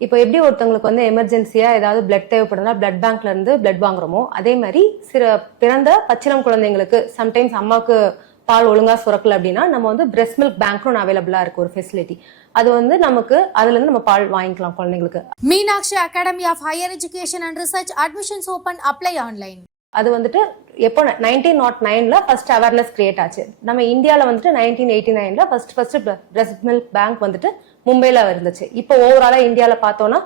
இப்போ எப்படி ஒருத்தவங்களுக்கு வந்து எமர்ஜென்சியா ஏதாவது பிளட் தேவைப்படுதுனா பிளட் பேங்க்ல இருந்து பிளட் வாங்குறோமோ அதே மாதிரி சில பிறந்த பச்சிளம் குழந்தைங்களுக்கு சம்டைம்ஸ் அம்மாவுக்கு பால் ஒழுங்கா சுரக்கல அப்படின்னா நம்ம வந்து பிரெஸ்ட் மில்க் பேங்க்கும் ஒன்று அவைலபிளா இருக்கு ஒரு ஃபெசிலிட்டி அது வந்து நமக்கு அதுல இருந்து நம்ம பால் வாங்கிக்கலாம் குழந்தைங்களுக்கு Meenakshi Academy of Higher Education and Research admissions open. Apply online. அது வந்துட்டு எப்போ நைன்டீன் நாட் நைன்ல ஃபர்ஸ்ட் அவேர்னஸ் கிரியேட் ஆச்சு நம்ம இந்தியாவில் வந்துட்டு நைன்டீன் எயிட்டி நைன்ல first first breast milk bank வந்துட்டு மும்பையில் இருந்துச்சு. இப்போ ஓவராலாக இந்தியாவில் பார்த்தோன்னா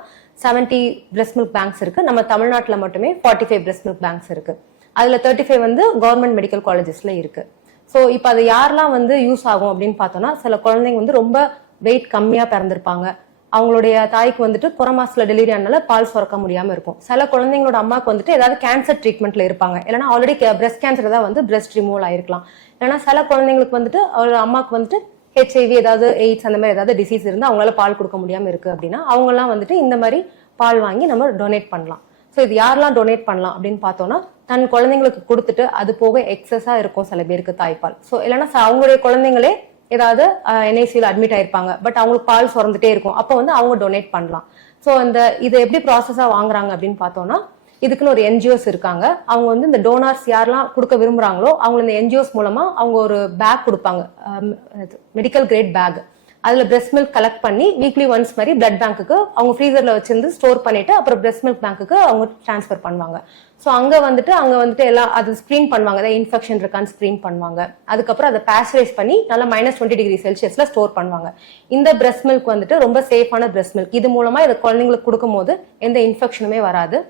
செவன்டி பிரெஸ்ட் மில்க் பேங்க்ஸ் இருக்கு. நம்ம தமிழ்நாட்டில் மட்டுமே forty five breast milk banks இருக்கு. அதில் தேர்ட்டி ஃபைவ் வந்து கவர்மெண்ட் மெடிக்கல் காலேஜஸ்ல இருக்கு. ஸோ இப்போ அது யாரெல்லாம் வந்து யூஸ் ஆகும் அப்படின்னு பார்த்தோம்னா சில குழந்தைங்க வந்து ரொம்ப வெயிட் கம்மியாக பிறந்திருப்பாங்க. அவங்களுடைய தாய்க்கு வந்துட்டு புறமாசில் டெலிவரி ஆனால பால் சுரக்க முடியாமல் இருக்கும். சில குழந்தைங்களோட அம்மாக்கு வந்துட்டு ஏதாவது கேன்சர் ட்ரீட்மெண்ட்ல இருப்பாங்க. இல்லைனா ஆல்ரெடி பிரஸ்ட் கேன்சர் தான் வந்து பிரஸ்ட் ரிமூவல் ஆயிருக்கலாம். ஏன்னா சில குழந்தைங்களுக்கு வந்துட்டு அவரோட அம்மாவுக்கு வந்துட்டு ஹெச்ஐவி ஏதாவது எய்ட்ஸ் அந்த மாதிரி ஏதாவது டிசீஸ் இருந்தால் அவங்களால பால் கொடுக்க முடியாம இருக்கு அப்படின்னா அவங்கெல்லாம் வந்துட்டு இந்த மாதிரி பால் வாங்கி நம்ம டொனேட் பண்ணலாம். ஸோ இது யாரெல்லாம் டொனேட் பண்ணலாம் அப்படின்னு பார்த்தோம்னா தன் குழந்தைங்களுக்கு கொடுத்துட்டு அது போக எக்ஸஸா இருக்கும் சில பேருக்கு தாய்ப்பால். ஸோ இல்லைன்னா அவங்களுடைய குழந்தைங்களே ஏதாவது என்ஐசியில் அட்மிட் ஆயிருப்பாங்க. பட் அவங்களுக்கு பால் சுரந்துட்டே இருக்கும். அப்போ வந்து அவங்க டொனேட் பண்ணலாம். ஸோ இந்த இது எப்படி ப்ராசஸாக வாங்குறாங்க அப்படின்னு பார்த்தோம்னா இதுக்குன்னு ஒரு என்ஜிஓஸ் இருக்காங்க. அவங்க வந்து இந்த டோனார்ஸ் யாரெல்லாம் கொடுக்க விரும்புறாங்களோ அவங்க இந்த என்ஜிஓஸ் மூலமா அவங்க ஒரு பேக் கொடுப்பாங்க. மெடிக்கல் கிரேட் பேக் அதுல பிரெஸ்ட் மில்க் கலெக்ட் பண்ணி வீக்லி ஒன்ஸ் மாதிரி பிளட் பேங்க்குக்கு அவங்க ஃப்ரீசர்ல வச்சிருந்து ஸ்டோர் பண்ணிட்டு அப்புறம் பிரெஸ்ட் மில்க் பேங்க்குக்கு அவங்க ட்ரான்ஸ்ஃபர் பண்ணுவாங்க. ஸோ அங்க வந்துட்டு அங்க வந்துட்டு எல்லாம் அது ஸ்க்ரீன் பண்ணுவாங்க. அதாவது இன்ஃபெக்ஷன் இருக்கான்னு ஸ்க்ரீன் பண்ணுவாங்க. அதுக்கப்புறம் அதை பேஸ்டரைஸ் பண்ணி நல்லா மைனஸ் டுவெண்ட்டி டிகிரி செல்சியஸ்ல ஸ்டோர் பண்ணுவாங்க. இந்த பிரெஸ்ட் மில்க் வந்துட்டு ரொம்ப சேஃபான பிரெஸ்ட் மில்க் இது மூலமா இதை குழந்தைங்களுக்கு கொடுக்கும்போது எந்த இன்ஃபெக்ஷனுமே வராது.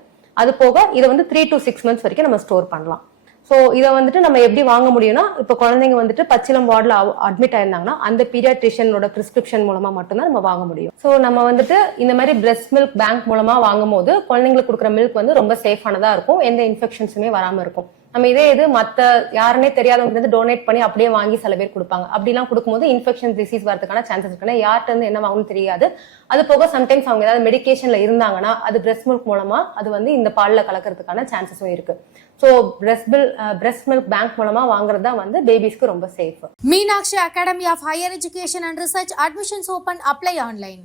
அது போக இதை வந்து த்ரீ டு சிக்ஸ் மந்த்ஸ் வரைக்கும் நம்ம ஸ்டோர் பண்ணலாம். ஸோ இதை வந்துட்டு நம்ம எப்படி வாங்க முடியும்னா இப்போ குழந்தைங்க வந்துட்டு பச்சிலம் வார்டில் அட்மிட் ஆயிருந்தாங்கன்னா அந்த பீடியாட்ரிஷியனோட பிரிஸ்கிரிப்ஷன் மூலமா மட்டும்தான் நம்ம வாங்க முடியும். ஸோ நம்ம வந்துட்டு இந்த மாதிரி பிரெஸ்ட் மில்க் பேங்க் மூலமா வாங்கும் போது குழந்தைங்களுக்கு கொடுக்குற மில்க் வந்து ரொம்ப சேஃபானதா இருக்கும். எந்த இன்ஃபெக்ஷன்ஸுமே வராமல் இருக்கும். நம்ம இதே இது மத்த யாருன்னே தெரியாதவங்க இருந்து டொனேட் பண்ணி அப்படியே வாங்கி சில பேர் கொடுப்பாங்க. அப்படிலாம் கொடுக்கும்போது இன்ஃபெக்ஷன் டிசீஸ் வரதுக்கான சான்சஸ் இருக்கு. யார்கிட்ட இருந்து என்ன வாங்கணும் தெரியாது. அது போக சம்டைம்ஸ் அவங்க ஏதாவது மெடிக்கேஷன்ல இருந்தாங்கன்னா அது பிரெஸ்ட் மில்க் மூலமா அது வந்து இந்த பாலில் கலக்கிறதுக்கான சான்சஸும் இருக்கு. So breast milk breast milk bank மூலமா வாங்குறது தான் வந்து பேபிஸ்க்கு ரொம்ப safe Meenakshi academy of higher education and research admissions open apply online